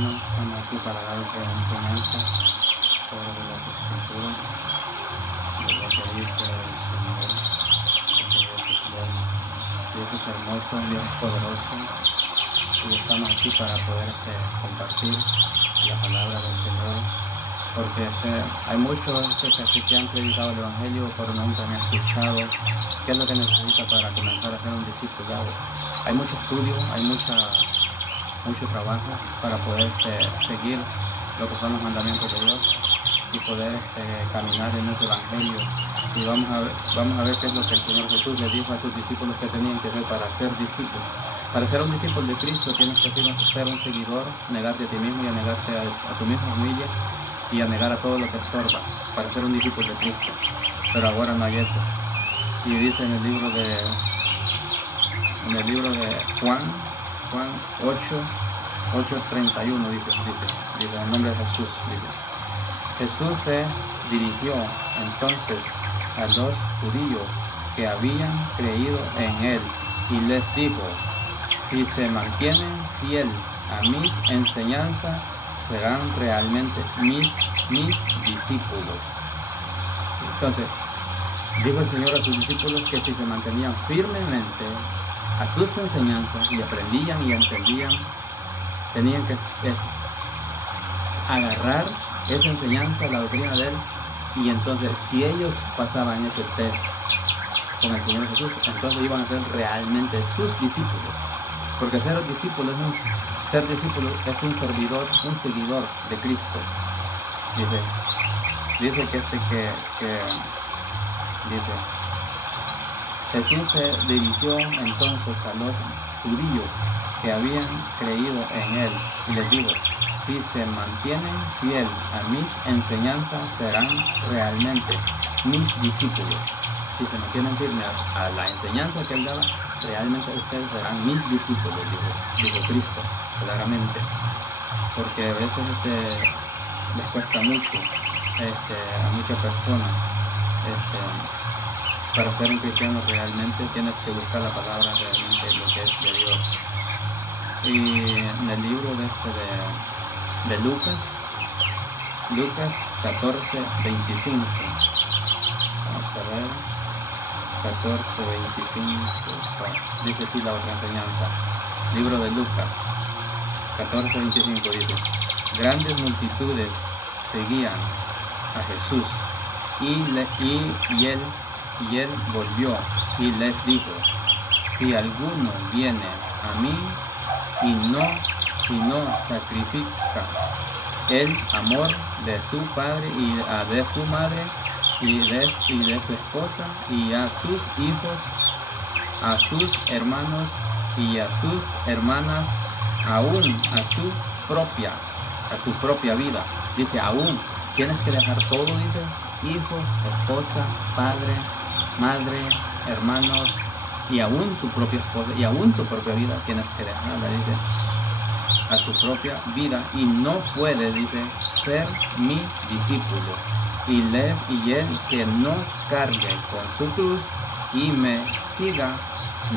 hermanos, estamos aquí para dar enseñanza sobre las escrituras, de lo que dice el Señor, porque Dios es bueno, Dios es hermoso, Dios es poderoso, y estamos aquí para poder compartir la palabra del Señor, porque hay muchos que han predicado el Evangelio, pero nunca han escuchado qué es lo que necesita para comenzar a ser un discipulado. Hay mucho estudio, hay mucho trabajo para poder seguir lo que son los mandamientos de Dios y poder caminar en nuestro Evangelio. Y vamos a ver qué es lo que el Señor Jesús le dijo a sus discípulos que tenían que hacer para ser discípulos. Para ser un discípulo de Cristo tienes que ser un seguidor, negarte a ti mismo y a negarte a tu misma familia y a negar a todo lo que estorba para ser un discípulo de Cristo. Pero ahora no hay eso. Y dice en el libro de Juan 8:31 dice, en nombre de Jesús, Jesús se dirigió entonces a los judíos que habían creído en él y les dijo: si se mantienen fiel a mis enseñanzas, serán realmente mis discípulos. Entonces, dijo el Señor a sus discípulos que si se mantenían firmemente a sus enseñanzas y aprendían y entendían, tenían que agarrar esa enseñanza, la doctrina de él, y entonces si ellos pasaban ese test con el Señor Jesús, entonces iban a ser realmente sus discípulos, porque ser discípulo es un servidor, un seguidor de Cristo. Dice Jesús se dirigió entonces a los judíos que habían creído en él y les dijo: si se mantienen fiel a mis enseñanzas, serán realmente mis discípulos. Si se mantienen firmes a la enseñanza que él daba, realmente ustedes serán mis discípulos, dijo Cristo claramente. Porque a veces les cuesta mucho a muchas personas para ser un cristiano. Realmente tienes que buscar la palabra, realmente lo que es de Dios. Y en el libro de Lucas 14:25, vamos a ver, 14:25, dice aquí la otra enseñanza. Libro de Lucas 14:25 dice: grandes multitudes seguían a Jesús y él volvió y les dijo: si alguno viene a mí y no sacrifica el amor de su padre y de su madre y de su esposa y a sus hijos, a sus hermanos y a sus hermanas, aún a su propia vida, dice, aún tienes que dejar todo, dice, hijo, esposa, padre, madre, hermanos, y aún tu propia esposa, y aún tu propia vida tienes que dejarla, dice, a su propia vida, y no puede, dice, ser mi discípulo. Y él que no cargue con su cruz y me siga,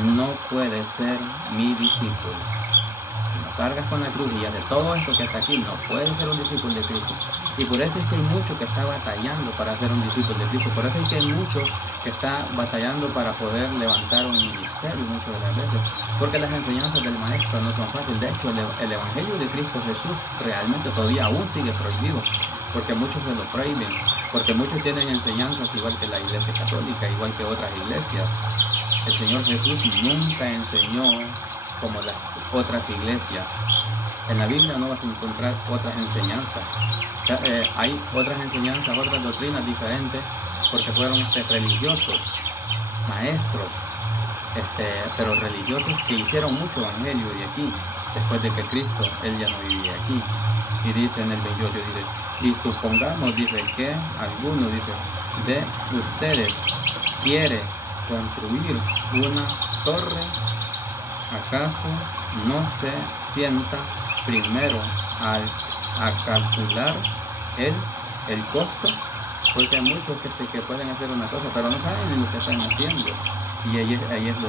no puede ser mi discípulo. Si no cargas con la cruz y haces todo esto que está aquí, no puedes ser un discípulo de Cristo. Y por eso es que hay mucho que está batallando para ser un discípulo de Cristo. Por eso es que hay mucho que está batallando para poder levantar un ministerio muchas de las veces. Porque las enseñanzas del Maestro no son fáciles. De hecho, el Evangelio de Cristo Jesús realmente todavía aún sigue prohibido. Porque muchos se lo prohíben. Porque muchos tienen enseñanzas igual que la Iglesia Católica, igual que otras iglesias. El Señor Jesús nunca enseñó como las otras iglesias. En la Biblia no vas a encontrar otras enseñanzas. Hay otras enseñanzas, otras doctrinas diferentes, porque fueron religiosos, maestros, pero religiosos que hicieron mucho evangelio de aquí, después de que Cristo, él ya no vivía aquí. Y dice en el 28, dice, y supongamos, dice, que alguno, dice, de ustedes quiere construir una torre, ¿acaso no se sienta primero a calcular el costo? Porque hay muchos que pueden hacer una cosa, pero no saben ni lo que están haciendo. Y ahí es lo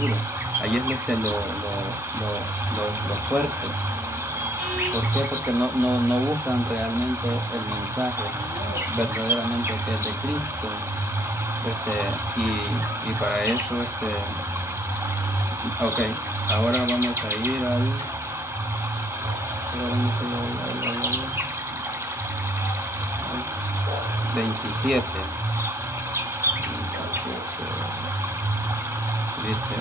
duro, ahí es lo fuerte. ¿Por qué? Porque no buscan realmente el mensaje verdaderamente que es de Cristo. Y para eso, ok, ahora vamos a ir al 27. Dice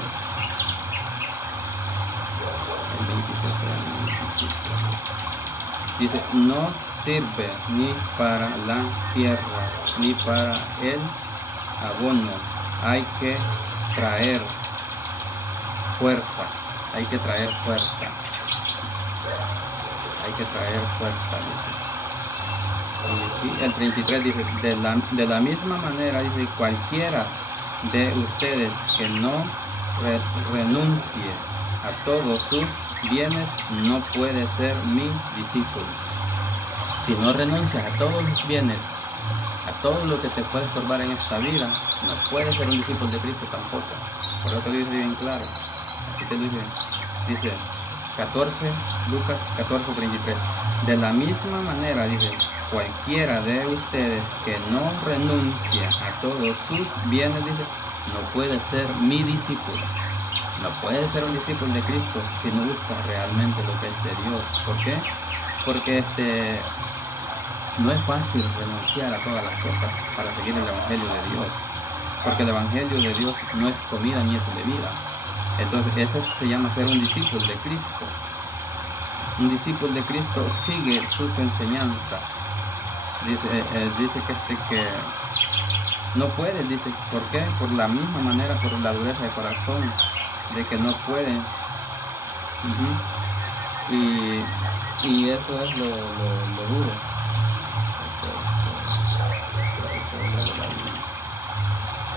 el 27. Dice, no sirve ni para la tierra ni para el abono. Hay que traer fuerza. Hay que traer fuerza. Hay que traer fuerza, dice. Y el 33 dice, de la misma manera, dice, cualquiera de ustedes que no renuncie a todos sus bienes no puede ser mi discípulo. Si no renuncias a todos los bienes, a todo lo que te puede estorbar en esta vida, no puedes ser un discípulo de Cristo tampoco. Por eso dice bien claro. Aquí te dice 14, Lucas 14:33. De la misma manera, dice, cualquiera de ustedes que no renuncia a todos sus bienes, dice, no puede ser mi discípulo. No puede ser un discípulo de Cristo si no busca realmente lo que es de Dios. ¿Por qué? Porque no es fácil renunciar a todas las cosas para seguir el Evangelio de Dios. Porque el Evangelio de Dios no es comida ni es bebida. Entonces, eso se llama ser un discípulo de Cristo. Un discípulo de Cristo sigue sus enseñanzas. Dice que no puede, dice, ¿por qué? Por la misma manera, por la dureza de corazón, de que no pueden. Y eso es lo duro.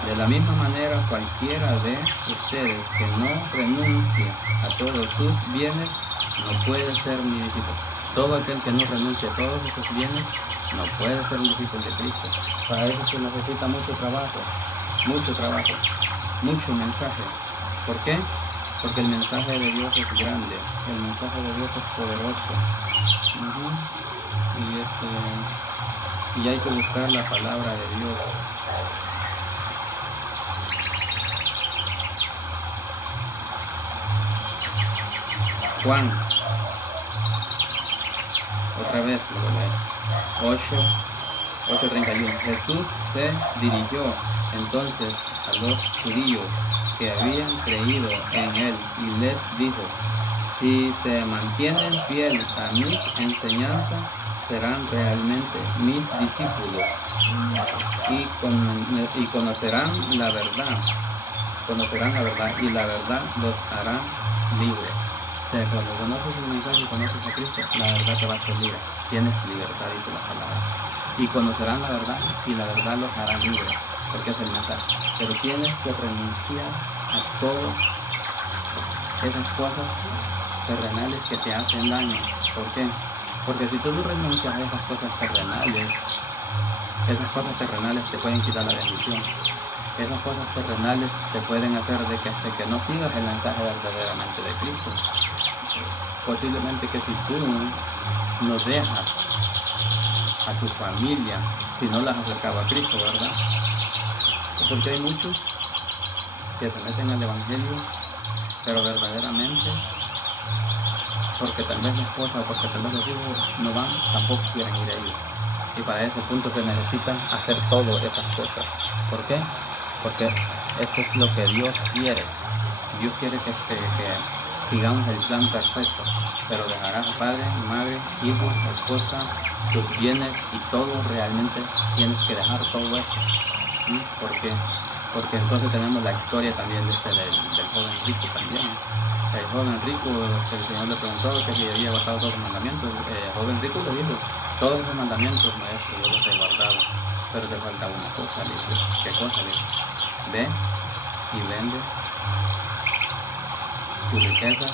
De la misma manera, cualquiera de ustedes que no renuncie a todos sus bienes no puede ser mi discípulo. Todo aquel que no renuncie a todos esos bienes no puede ser un discípulo de Cristo. Para eso se necesita mucho trabajo, mucho mensaje. ¿Por qué? Porque el mensaje de Dios es grande, el mensaje de Dios es poderoso. Y hay que buscar la palabra de Dios. Juan, otra vez lo voy a leer, 8:31. Jesús se dirigió entonces a los judíos que habían creído en él y les dijo, si se mantienen fieles a mis enseñanzas, serán realmente mis discípulos y conocerán la verdad y la verdad los hará libres. O sea, cuando conoces el mensaje y conoces a Cristo, la verdad te va a hacer libre. Tienes libertad, dice la palabra. Y conocerán la verdad y la verdad los hará libres, porque es el mensaje. Pero tienes que renunciar a todas esas cosas terrenales que te hacen daño. ¿Por qué? Porque si tú no renuncias a esas cosas terrenales te pueden quitar la bendición. Esas cosas terrenales te pueden hacer de que hasta que no sigas el mensaje verdaderamente de Cristo. Posiblemente que si tú no dejas a tu familia, si no las has acercado a Cristo, ¿verdad? Porque hay muchos que se meten al Evangelio, pero verdaderamente, porque tal vez la esposa o porque tal vez los hijos no van, tampoco quieren ir a ellos. Y para ese punto se necesita hacer todas esas cosas. ¿Por qué? Porque eso es lo que Dios quiere. Dios quiere que sigamos el plan perfecto, pero dejarás a padre, madre, hijo, esposa, tus bienes y todo. Realmente tienes que dejar todo eso. Porque entonces tenemos la historia también del joven rico también. El joven rico, el Señor le preguntó que si había guardado todos los mandamientos. El joven rico le dijo, todos esos mandamientos, maestro, yo los he guardado, pero te falta una cosa. Le dijo, ¿qué cosa? Le dijo, ve y vende tus riquezas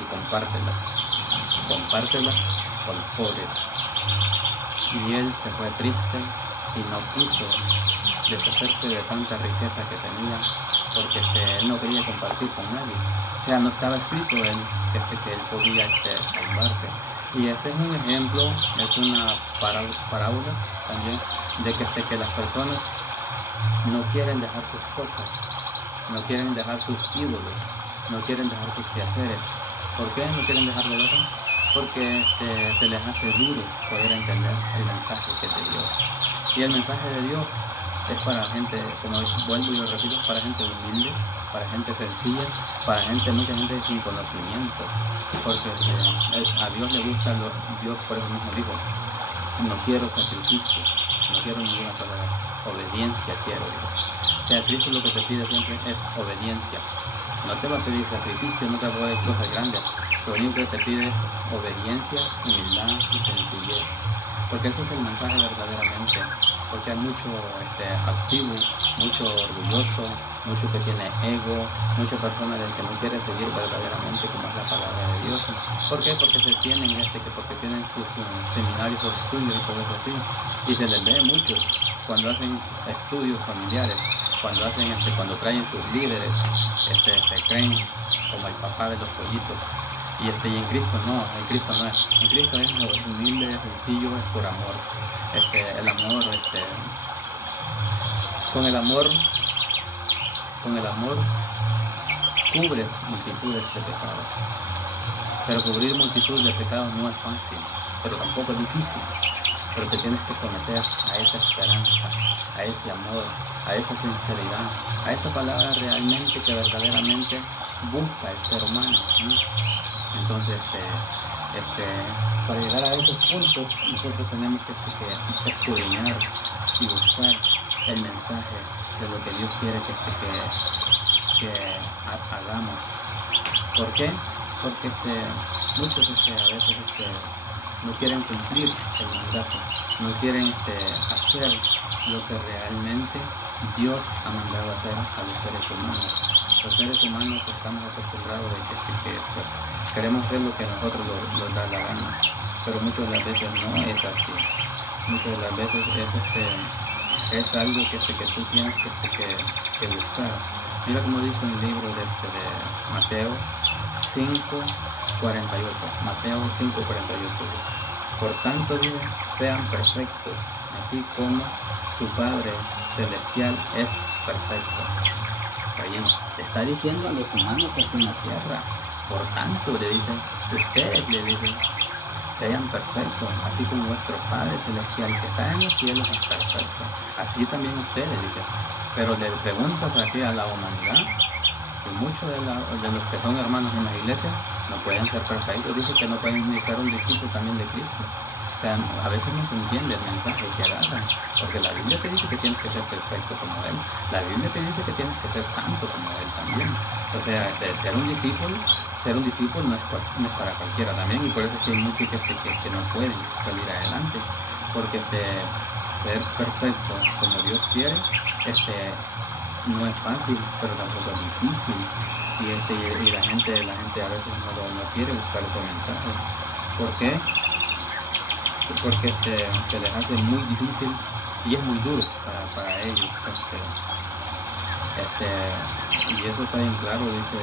y compártelas con los pobres. Y él se fue triste y no quiso deshacerse de tanta riqueza que tenía, porque él no quería compartir con nadie. O sea, no estaba escrito que él podía salvarse. Y este es un ejemplo, es una parábola también de que las personas no quieren dejar sus cosas, no quieren dejar sus ídolos, no quieren dejar sus quehaceres. ¿Por qué no quieren dejar de verlo? Porque se les hace duro poder entender el mensaje que es de Dios. Y el mensaje de Dios es para gente, como vuelvo y lo repito, para gente humilde, para gente sencilla, para mucha gente sin conocimiento. Porque a Dios le gusta, Dios por eso mismo dijo, no quiero sacrificio, no quiero ninguna palabra, obediencia quiero. O sea, Cristo lo que te pide siempre es obediencia. No te va a pedir sacrificio, no te va a pedir cosas grandes. Lo único que te pide es obediencia, humildad y sencillez. Porque ese es el mensaje verdaderamente. Porque hay mucho activo, mucho orgulloso, mucho que tiene ego, muchas personas que no quieren seguir verdaderamente como es la palabra de Dios. ¿Por qué? Porque se tienen porque tienen sus seminarios o estudios y todo eso así. Y se les ve mucho cuando hacen estudios familiares, cuando traen sus líderes, se creen como el papá de los pollitos. Y en Cristo no es. En Cristo es humilde, sencillo, es por amor. El amor, con el amor cubres multitudes de pecados. Pero cubrir multitud de pecados no es fácil, pero tampoco es difícil. Pero te tienes que someter a esa esperanza, a ese amor, a esa sinceridad, a esa palabra realmente que verdaderamente busca el ser humano, ¿no? Entonces, para llegar a esos puntos, nosotros tenemos que escudriñar y buscar el mensaje de lo que Dios quiere que hagamos. ¿Por qué? Porque muchos a veces no quieren cumplir el mandato, no quieren hacer lo que realmente Dios ha mandado hacer a los seres humanos. Los seres humanos estamos acostumbrados de que pues, queremos hacer lo que a nosotros nos da la gana, pero muchas de las veces no es así. Muchas de las veces es algo que tú tienes que buscar. Mira como dice en el libro de Mateo 5:48. Mateo 5:48. Por tanto, dice, sean perfectos, así como su Padre Celestial es perfecto. Oye, te está diciendo a los humanos aquí en la tierra. Por tanto, le dicen, ustedes le dicen, sean perfectos, así como vuestro Padre Celestial que está en los cielos es perfecto. Así también ustedes, dicen. Pero le preguntas aquí a la humanidad, que muchos de los que son hermanos en la iglesia no pueden ser perfectos. Dice que no pueden ni ser un discípulo también de Cristo. O sea, a veces no se entiende el mensaje que agarran, porque la Biblia te dice que tienes que ser perfecto como Él. La Biblia te dice que tienes que ser santo como Él también. O sea, ser un discípulo no es para cualquiera también, y por eso es que hay muchos que no pueden salir adelante, porque ser perfecto como Dios quiere, no es fácil, pero tampoco es difícil. Y la gente a veces no quiere buscar ese mensaje. ¿Por qué? Porque se les hace muy difícil y es muy duro para ellos. Y eso está bien claro, dice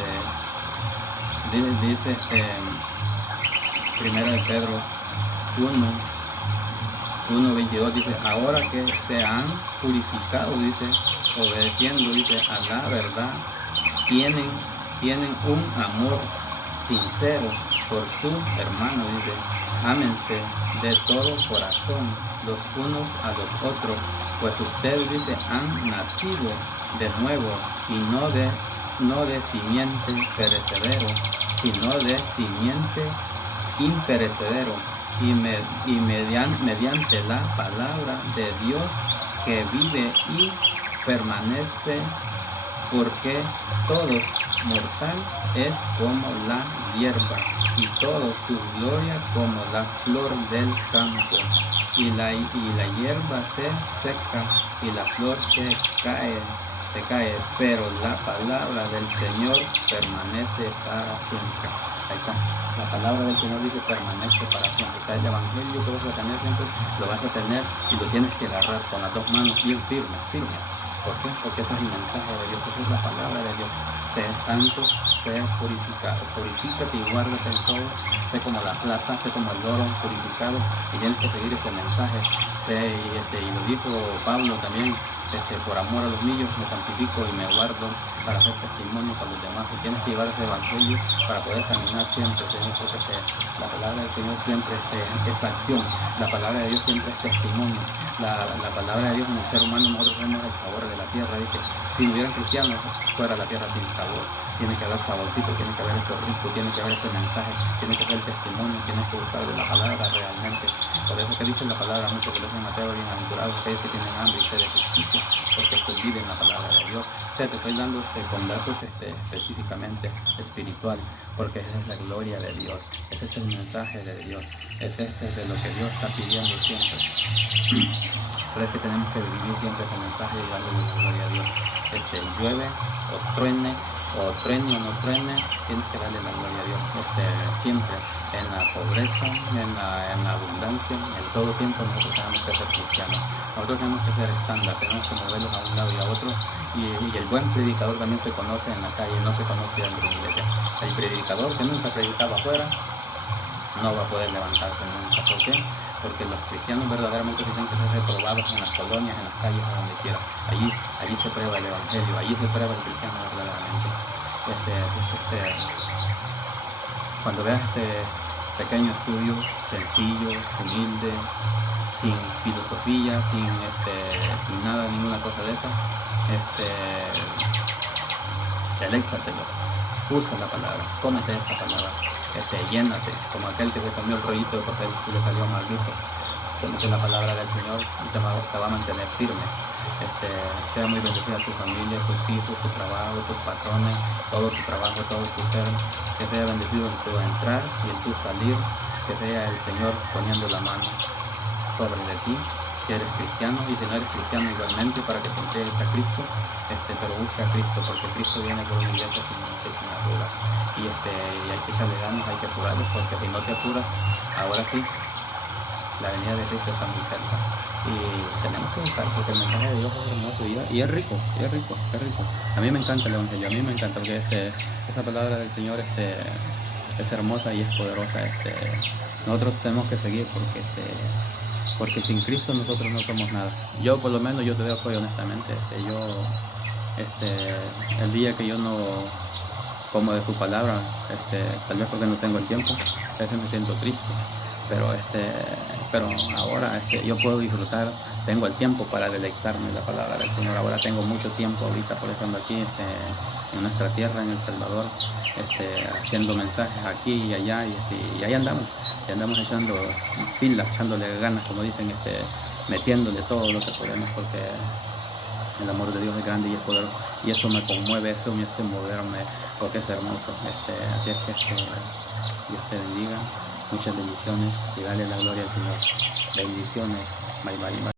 Primera de Pedro 1:22, dice, ahora que se han purificado, dice, obedeciendo, dice, a la verdad, tienen un amor sincero por su hermano, dice, ámense de todo corazón los unos a los otros, pues ustedes, dice, han nacido de nuevo, y no de simiente perecedero, sino de simiente imperecedero, y mediante la palabra de Dios que vive y permanece, porque todo mortal es como la hierba, y toda su gloria como la flor del campo, y la hierba se seca y la flor se cae, pero la palabra del Señor permanece para siempre. Ahí está. La palabra del Señor dice permanece para siempre. O sea, el evangelio que vas a tener siempre, lo vas a tener y lo tienes que agarrar con las dos manos bien firme. ¿Por qué? Porque ese es el mensaje de Dios, esa es la palabra de Dios. Sé santo, sé purificado, purifícate y guárdate en todo, sé como la plata, sé como el oro purificado, y tienes que seguir ese mensaje. Y lo dijo Pablo también, por amor a los míos me santifico y me guardo para hacer testimonio para los demás. Y tienes que llevar ese evangelio para poder caminar siempre, Señor, porque la palabra del Señor siempre es acción, la palabra de Dios siempre es testimonio. La palabra de Dios en el ser humano, nosotros vemos el sabor de la tierra. Dice, si no hubieran cristianos, fuera la tierra sin sabor. Tiene que haber saborcito, tiene que haber ese rico, tiene que haber ese mensaje, tiene que haber el testimonio, tienes que buscar de la palabra realmente. Por eso que dice la palabra mucho que lo dice Mateo, bienaventurados aquellos que tienen hambre y sed de justicia, porque estos viven la palabra de Dios. O sea, te estoy dando con datos específicamente espiritual, porque esa es la gloria de Dios, ese es el mensaje de Dios, es de lo que Dios está pidiendo siempre. Pero es que tenemos que vivir siempre ese mensaje y darle la gloria a Dios. Llueve o truene o no truene, tienes que darle la gloria a Dios. Siempre en la pobreza, en la abundancia, en todo tiempo nosotros tenemos que ser cristianos. Nosotros tenemos que ser estándar, tenemos que moverlos a un lado y a otro. Y el buen predicador también se conoce en la calle, no se conoce dentro de la iglesia. El predicador que nunca predicaba afuera no va a poder levantarse nunca. ¿Por qué? Porque los cristianos verdaderamente tienen que ser reprobados en las colonias, en las calles, a donde quiera. Allí se prueba el evangelio, allí se prueba el cristiano verdaderamente. Cuando veas este pequeño estudio, sencillo, humilde, sin filosofía, sin nada, ninguna cosa de esa, deléctatelo, usa la palabra, cómete esa palabra, llénate, como aquel que se comió el rollito de papel y le salió maldito. Cómete la palabra del Señor y te va a mantener firme. Sea muy bendecida tu familia, tus hijos, tu trabajo, tus patrones, todo tu trabajo, todo tu ser, que sea bendecido en tu entrar y en tu salir, que sea el Señor poniendo la mano sobre de ti, si eres cristiano, y si no eres cristiano igualmente, para que te entregues a Cristo, pero busca a Cristo, porque Cristo viene por una iglesia sin arrugas, y hay que echarle ganas, hay que apurarlos, porque si no te apuras, ahora sí, la venida de Cristo está muy cerca, y tenemos que buscar, porque el mensaje de Dios es hermoso, y es rico, es rico. A mí me encanta el evangelio, a mí me encanta, porque esa palabra del Señor es hermosa y es poderosa. Nosotros tenemos que seguir, porque sin Cristo nosotros no somos nada. Yo por lo menos, yo te digo hoy honestamente, el día que yo no como de su palabra, tal vez porque no tengo el tiempo, a veces me siento triste, pero ahora yo puedo disfrutar, tengo el tiempo para deleitarme en la palabra del Señor. Ahora tengo mucho tiempo ahorita, por eso ando aquí en nuestra tierra, en El Salvador, haciendo mensajes aquí y allá, y ahí andamos echando pilas, echándole ganas, como dicen, metiéndole todo lo que podemos, porque el amor de Dios es grande y es poderoso, y eso me conmueve, eso me hace moverme, porque es hermoso. Así es que Dios te bendiga, muchas bendiciones, y dale la gloria al Señor. Bendiciones, bye bye.